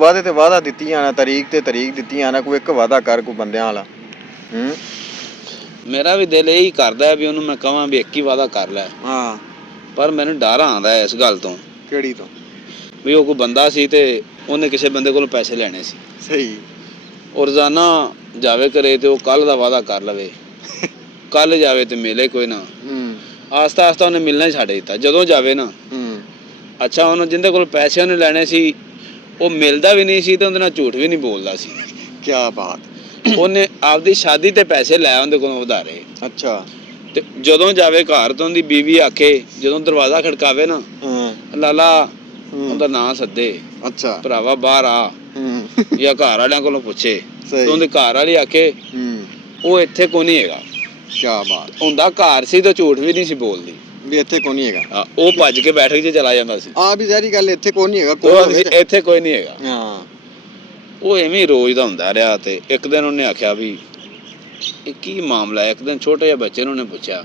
वादे ते वादा दित्ती जाना, तरीक ते तरीक दित्ती जाना, कोई एक वादा कर कोई बंदियां वाला। मेरा भी दिल यही करदा भी ਉਹਨੂੰ ਮੈਂ ਕਹਾਂ ਵੀ ਇੱਕ ਹੀ ਵਾਦਾ ਕਰ ਲੈ। ਹਾਂ ਪਰ ਮੈਨੂੰ ਡਰ ਆਉਂਦਾ ਇਸ ਗੱਲ ਤੋਂ। ਕਿਹੜੀ ਤੋਂ? ਵੀ ਉਹ ਕੋਈ ਬੰਦਾ ਸੀ ਤੇ ਉਹਨੇ ਕਿਸੇ ਬੰਦੇ ਕੋਲੋਂ ਪੈਸੇ ਲੈਣੇ ਸੀ। ਸਹੀ। ਉਹ ਰੋਜ਼ਾਨਾ ਜਾਵੇ ਕਰੇ ਤੇ ਉਹ ਕੱਲ੍ਹ ਦਾ ਵਾਦਾ ਕਰ ਲਵੇ, ਕੱਲ੍ਹ ਜਾਵੇ ਤੇ ਮਿਲੇ ਕੋਈ ਨਾ। ਆਸਤਾ ਆਸਤਾ ਉਹਨੇ ਮਿਲਣਾ ਹੀ ਛੱਡ ਦਿੱਤਾ। ਜਦੋਂ ਜਾਵੇ ਨਾ ਅੱਛਾ ਉਹਨੂੰ ਜਿਹਦੇ ਕੋਲ ਪੈਸੇ ਉਹਨੇ ਲੈਣੇ ਸੀ ਉਹ ਮਿਲਦਾ ਵੀ ਨਹੀਂ ਸੀ ਤੇ ਉਹਦੇ ਨਾਲ ਝੂਠ ਵੀ ਨਹੀਂ ਬੋਲਦਾ ਸੀ। ਕਿਆ ਬਾਤ। ਉਹਨੇ ਆਪਦੀ ਸ਼ਾਦੀ ਤੇ ਪੈਸੇ ਲੈ ਉਹਦੇ ਕੋਲੋਂ ਉਧਾਰੇ। ਅੱਛਾ। ਤੇ ਜਦੋਂ ਜਾਵੇ ਘਰ ਤੋਂ ਉਹਦੀ ਬੀਵੀ ਆਖੇ, ਜਦੋਂ ਦਰਵਾਜ਼ਾ ਖੜਕਾਵੇ ਨਾ ਲਾਲਾ ਉਹਦਾ ਨਾਂ ਸੱਦੇ। ਅੱਛਾ। ਭਰਾਵਾ ਬਾਹਰ ਆ ਜਾਂ ਘਰ ਵਾਲਿਆਂ ਕੋਲੋਂ ਪੁੱਛੇ ਤੇ ਉਹਦੇ ਘਰ ਵਾਲੀ ਆਖੇ ਉਹ ਇੱਥੇ ਕੋਈ ਨਹੀਂ ਹੈਗਾ। ਕਿਆ ਬਾਤ। ਹੁੰਦਾ ਘਰ ਸੀ ਤੇ ਝੂਠ ਵੀ ਨਹੀਂ ਸੀ ਬੋਲਦੀ ਵੀ ਇੱਥੇ ਕੋਈ ਨਹੀਂ ਹੈਗਾ। ਉਹ ਭੱਜ ਕੇ ਬੈਠਕ 'ਚ ਚਲਾ ਜਾਂਦਾ ਸੀ। ਆ ਵੀ ਸਾਰੀ ਗੱਲ ਇੱਥੇ ਕੋਈ ਨਹੀਂ ਹੈਗਾ, ਇੱਥੇ ਕੋਈ ਨਹੀਂ ਹੈਗਾ। ਹਾਂ ਉਹ ਐਵੇਂ ਰੋਜ਼ ਦਾ ਹੁੰਦਾ ਰਿਹਾ। ਤੇ ਇੱਕ ਦਿਨ ਉਹਨੇ ਆਖਿਆ ਵੀ ਇਹ ਕੀ ਮਾਮਲਾ ਹੈ। ਇੱਕ ਦਿਨ ਛੋਟੇ ਜਿਹੇ ਬੱਚੇ ਨੂੰ ਉਹਨੇ ਪੁੱਛਿਆ,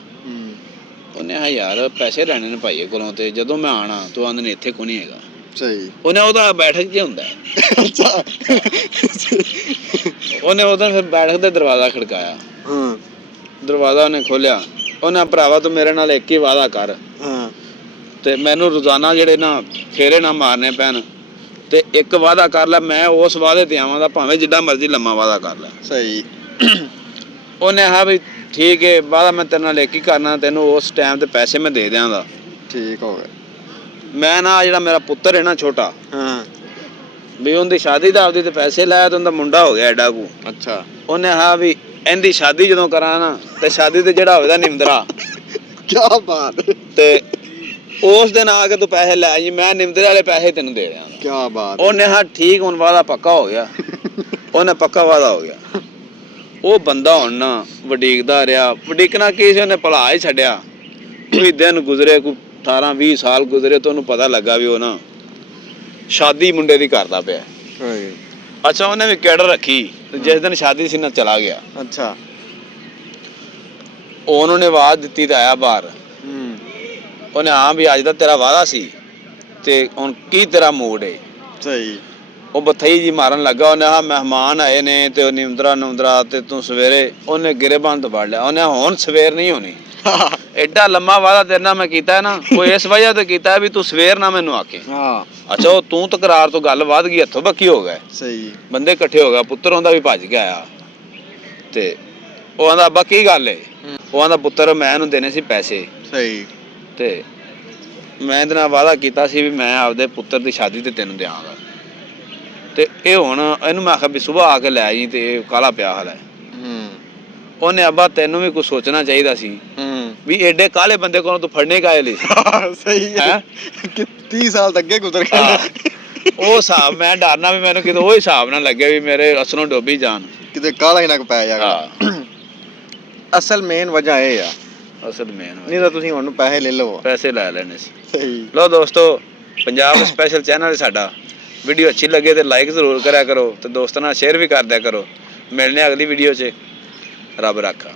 ਉਹਨੇ ਕਿਹਾ ਯਾਰ ਪੈਸੇ ਲੈਣੇ ਨੇ ਭਾਈਏ ਕੋਲੋਂ ਤੇ ਜਦੋਂ ਮੈਂ ਆਉਣਾ ਤੂੰ ਆਂਦੇ ਨੇ ਇੱਥੇ ਕੋਈ ਨਹੀਂ ਹੈਗਾ। ਸਹੀ। ਉਹਨੇ ਉਹਦਾ ਬੈਠਕ 'ਚ ਹੁੰਦਾ। ਅੱਛਾ। ਉਹਨੇ ਉਦੋਂ ਫਿਰ ਬੈਠਕ ਦਾ ਦਰਵਾਜ਼ਾ ਖੜਕਾਇਆ। ਦਰਵਾਜ਼ਾ ਉਹਨੇ ਖੋਲਿਆ। ਉਹਨੇ ਭਰਾਵਾ ਤੂੰ ਮੇਰੇ ਨਾਲ ਇੱਕ ਹੀ ਵਾਅਦਾ ਕਰ ਤੇ ਮੈਨੂੰ ਰੋਜ਼ਾਨਾ ਜਿਹੜੇ ਨਾ ਫੇਰੇ ਨਾ ਮਾਰਨੇ ਪੈਣ ਤੇ ਇੱਕ ਵਾਅਦਾ ਕਰ ਲੈ, ਮੈਂ ਉਸ ਵਾਅਦੇ ਤੇ ਆਵਾਂਗਾ ਭਾਵੇਂ ਜਿੱਡਾ ਮਰਜ਼ੀ ਲੰਮਾ ਵਾਅਦਾ ਕਰ ਲੈ। ਸਹੀ। ਉਹਨੇ ਕਿਹਾ ਵੀ ਠੀਕ ਹੈ ਵਾਅਦਾ ਮੈਂ ਤੇਰੇ ਨਾਲ ਇੱਕ ਹੀ ਕਰਨਾ, ਤੈਨੂੰ ਉਸ ਟਾਈਮ ਤੇ ਪੈਸੇ ਮੈਂ ਦੇ ਦਿਆਂਗਾ। ਠੀਕ ਹੋ ਗਿਆ। ਮੈਂ ਨਾ ਜਿਹੜਾ ਮੇਰਾ ਪੁੱਤਰ ਹੈ ਨਾ ਛੋਟਾ ਵੀ ਉਹਦੀ ਸ਼ਾਦੀ ਦਾ ਆਪਦੀ ਤੇ ਪੈਸੇ ਲਾਇਆ ਤੇ ਉਹਦਾ ਮੁੰਡਾ ਹੋ ਗਿਆ ਐਡਾ ਕੁ। ਅੱਛਾ। ਉਹਨੇ ਕਿਹਾ ਵੀ ਇਹਦੀ ਸ਼ਾਦੀ ਜਦੋਂ ਕਰਾਂ ਨਾ ਤੇ ਸ਼ਾਦੀ ਤੇ ਜਿਹੜਾ ਹੋਵੇਗਾ ਨਿਮਦਰਾ। ਕਿਆ ਬਾਤ। ਤੇ ਉਸ ਦਿਨ ਆ ਕੇ ਤੂੰ ਪੈਸੇ ਲੈ ਜੀ, ਮੈਂ ਨਿਮਦਰੇ ਵਾਲੇ ਪੈਸੇ ਤੈਨੂੰ ਦੇ ਦਿਆਂਗਾ। ਕਿਆ ਬਾਤ। ਉਹਨੇ ਹਾਂ ਠੀਕ ਹੁਣ ਵਾਅਦਾ ਪੱਕਾ ਹੋ ਗਿਆ। ਉਹਨੇ ਪੱਕਾ ਵਾਅਦਾ ਹੋ ਗਿਆ। ਉਹ ਬੰਦਾ ਹੁਣ ਨਾ ਵਡੀਕਦਾ ਰਿਹਾ। ਵਡੀਕਣਾ ਕੀ ਸੀ, ਉਹਨੇ ਭੁਲਾ ਹੀ ਛੱਡਿਆ। ਕੋਈ ਦਿਨ ਗੁਜ਼ਰੇ, ਕੋਈ 18-20 ਸਾਲ ਗੁਜ਼ਰੇ ਤੇ ਉਹਨੂੰ ਪਤਾ ਲੱਗਾ ਵੀ ਉਹ ਨਾ ਸ਼ਾਦੀ ਮੁੰਡੇ ਦੀ ਕਰਦਾ ਪਿਆ। ਅੱਛਾ। ਉਹਨੇ ਵੀ ਕਿਹੜ ਰੱਖੀ ਜਿਸ ਦਿਨ ਸ਼ਾਦੀ ਸੀ ਨਾ ਚਲਾ ਗਿਆ। ਅੱਛਾ। ਉਹਨਾਂ ਨੇ ਆਵਾਜ਼ ਦਿੱਤੀ ਤੇ ਆਇਆ ਬਾਹਰ। ਉਹਨੇ ਹਾਂ ਵੀ ਅੱਜ ਦਾ ਤੇਰਾ ਵਾਅਦਾ ਸੀ ਤੇ ਹੁਣ ਕੀ ਤੇਰਾ ਮੂਡ ਏ। ਸਹੀ। ਉਹ ਬਥਈ ਜੀ ਮਾਰਨ ਲੱਗਾ। ਉਹਨੇ ਹਾਂ ਮਹਿਮਾਨ ਆਏ ਨੇ ਤੇ ਉਹ ਨਿਮਦਰਾ ਤੇ ਤੂੰ ਸਵੇਰੇ ਉਹਨੇ ਗਿਰੇਬਾਨ ਤੋਂ ਫੜ ਲਿਆ। ਉਹਨੇ ਹੁਣ ਸਵੇਰ ਨਹੀਂ ਹੋਣੀ। ਐਡਾ ਲੰਮਾ ਵਾਅਦਾ ਤੇਰੇ ਨਾਲ ਮੈਂ ਕੀਤਾ ਨਾ ਉਹ ਇਸ ਵਜ੍ਹਾ ਤੇ ਕੀਤਾ ਵੀ ਤੂੰ ਸਵੇਰ ਨਾ ਮੈਨੂੰ ਆਖੇ। ਅੱਛਾ। ਉਹ ਤੂੰ ਤਕਰਾਰ ਤੋਂ ਗੱਲ ਵੱਧ ਗਈ, ਹੱਥੋਂ ਬੱਕੀ ਹੋ ਗਏ। ਸਹੀ। ਬੰਦੇ ਇਕੱਠੇ ਹੋ ਗਏ। ਪੁੱਤਰ ਉਹਦਾ ਵੀ ਭੱਜ ਕੇ ਆਇਆ ਤੇ ਉਹ ਆਂਦਾ ਅੱਬਾ ਕੀ ਗੱਲ ਏ। ਉਹ ਆਂਦਾ ਪੁੱਤਰ ਮੈਂ ਇਹਨੂੰ ਦੇਣੇ ਸੀ ਪੈਸੇ। ਸਹੀ। ਤੇ ਮੈਂ ਇਹਦੇ ਨਾਲ ਵਾਅਦਾ ਕੀਤਾ ਸੀ ਵੀ ਮੈਂ ਆਪਦੇ ਪੁੱਤਰ ਦੀ ਸ਼ਾਦੀ ਤੇ ਤੈਨੂੰ ਦਿਆਂਗਾ ਤੇ ਇਹ ਹੁਣ ਇਹਨੂੰ ਮੈਂ ਆਖਿਆ ਵੀ ਸੁਬਾਹ ਆ ਕੇ ਲੈ ਆਈ ਤੇ ਇਹ ਕਾਹਲਾ ਪਿਆ ਹਾਲ ਹੈ। ਉਹਨੇ ਅੱਬਾ ਤੈਨੂੰ ਵੀ ਕੁਛ ਸੋਚਣਾ ਚਾਹੀਦਾ ਸੀ ਵੀ ਏਡੇ ਕਾਹਲੇ ਬੰਦੇ ਕੋਲੋਂ ਤੂੰ ਫੜਨੇ ਕਾਹਲੇ ਲਈ। ਸਹੀ ਹੈ। 30 ਸਾਲ ਤਾਂ ਅੱਗੇ ਗੁਜ਼ਰ ਗਏ। ਉਹ ਹਿਸਾਬ ਮੈਂ ਡਰਨਾ ਵੀ ਮੈਨੂੰ ਕਿਤੇ ਉਹ ਹਿਸਾਬ ਨਾ ਲੱਗੇ ਵੀ ਮੇਰੇ ਅਸਲੋਂ ਡੋਬੀ ਜਾਣ, ਕਿਤੇ ਕਾਹਲਾ ਹੀ ਨਾ ਪੈ ਜਾਗਾ। ਅਸਲ ਮੇਨ ਵਜ੍ਹਾ ਇਹ ਆ। ਅਸਲ ਮੇਨ ਨਹੀਂ ਤਾਂ ਤੁਸੀਂ ਹੁਣ ਪੈਸੇ ਲੈ ਲਓ, ਪੈਸੇ ਲੈ ਲੈਣੇ ਸੀ। ਸਹੀ। ਲਓ ਦੋਸਤੋ, ਪੰਜਾਬ ਸਪੈਸ਼ਲ ਚੈਨਲ ਹੈ ਸਾਡਾ। ਵੀਡੀਓ ਅੱਛੀ ਲੱਗੇ ਤੇ ਲਾਈਕ ਜ਼ਰੂਰ ਕਰਿਆ ਕਰੋ ਤੇ ਦੋਸਤਾਂ ਨਾਲ ਸ਼ੇਅਰ ਵੀ ਕਰ ਦਿਆ ਕਰੋ। ਮਿਲਦੇ ਹਾਂ ਅਗਲੀ ਵੀਡੀਓ 'ਚ। ਰੱਬ ਰਾਖਾ।